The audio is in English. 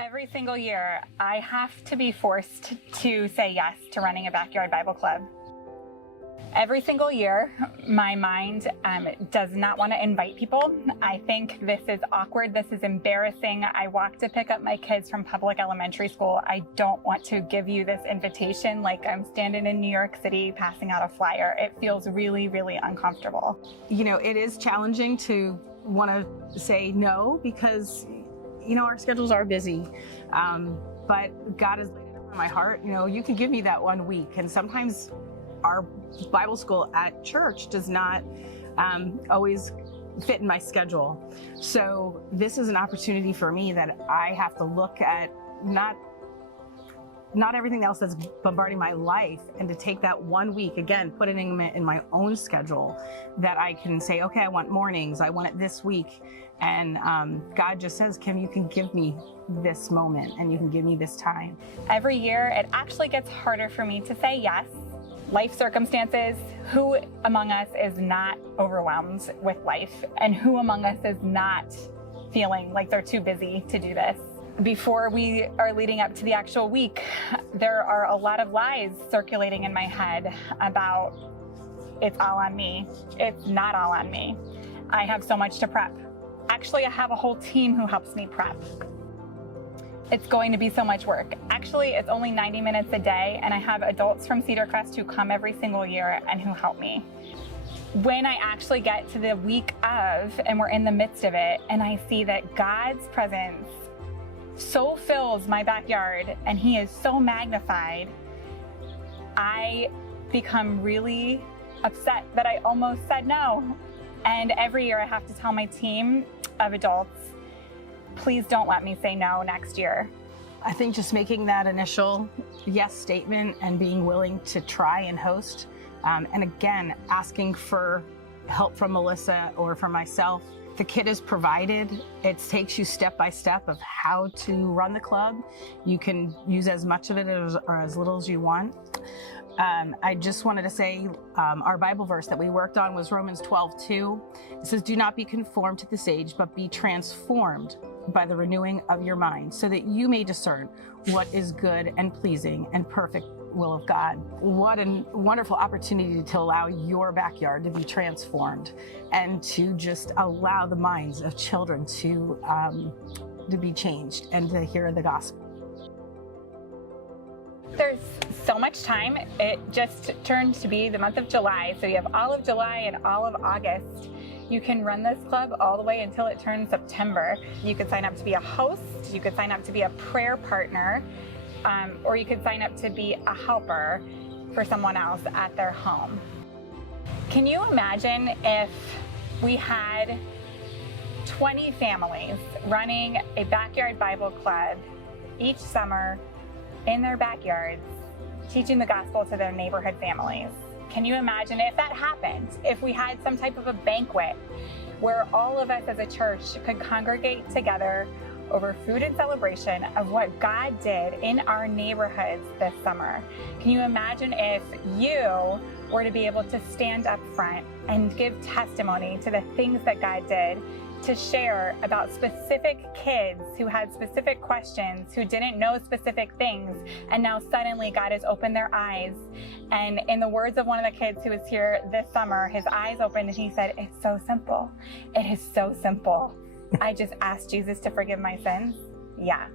Every single year, I have to be forced to say yes to running a backyard Bible club. Every single year, my mind does not want to invite people. I think this is awkward. This is embarrassing. I walk to pick up my kids from public elementary school. I don't want to give you this invitation like I'm standing in New York City passing out a flyer. It feels really, really uncomfortable. You know, it is challenging to want to say no because, you know, our schedules are busy. But God has laid it on my heart. You know, you can give me that 1 week, and sometimes our Bible school at church does not always fit in my schedule. So this is an opportunity for me that I have to look at not everything else that's bombarding my life, and to take that 1 week, again, put it in my own schedule, that I can say, okay, I want mornings, I want it this week. And God just says, Kim, you can give me this moment and you can give me this time. Every year, it actually gets harder for me to say yes. Life circumstances, who among us is not overwhelmed with life, and who among us is not feeling like they're too busy to do this? Before we are leading up to the actual week, there are a lot of lies circulating in my head about it's all on me. It's not all on me. I have so much to prep. Actually, I have a whole team who helps me prep. It's going to be so much work. Actually, it's only 90 minutes a day, and I have adults from Cedar Crest who come every single year and who help me. When I actually get to the week of, and we're in the midst of it, and I see that God's presence so fills my backyard and He is so magnified, I become really upset that I almost said no. And every year I have to tell my team of adults, please don't let me say no next year. I think just making that initial yes statement and being willing to try and host, and again, asking for help from Melissa or from myself. The kit is provided. It takes you step by step of how to run the club. You can use as much of it or as little as you want. I just wanted to say our Bible verse that we worked on was Romans 12:2. It says, do not be conformed to this age, but be transformed by the renewing of your mind, so that you may discern what is good and pleasing and perfect will of God. What a wonderful opportunity to allow your backyard to be transformed and to just allow the minds of children to be changed and to hear the gospel. There's so much time. It just turned to be the month of July. So you have all of July and all of August. You can run this club all the way until it turns September. You could sign up to be a host. You could sign up to be a prayer partner. Or you could sign up to be a helper for someone else at their home. Can you imagine if we had 20 families running a backyard Bible club each summer in their backyards, teaching the gospel to their neighborhood families? Can you imagine if that happened? If we had some type of a banquet where all of us as a church could congregate together over food and celebration of what God did in our neighborhoods this summer? Can you imagine if you were to be able to stand up front and give testimony to the things that God did, to share about specific kids who had specific questions, who didn't know specific things, and now suddenly God has opened their eyes? And in the words of one of the kids who was here this summer, his eyes opened and he said, it's so simple. It is so simple. I just asked Jesus to forgive my sins. Yeah.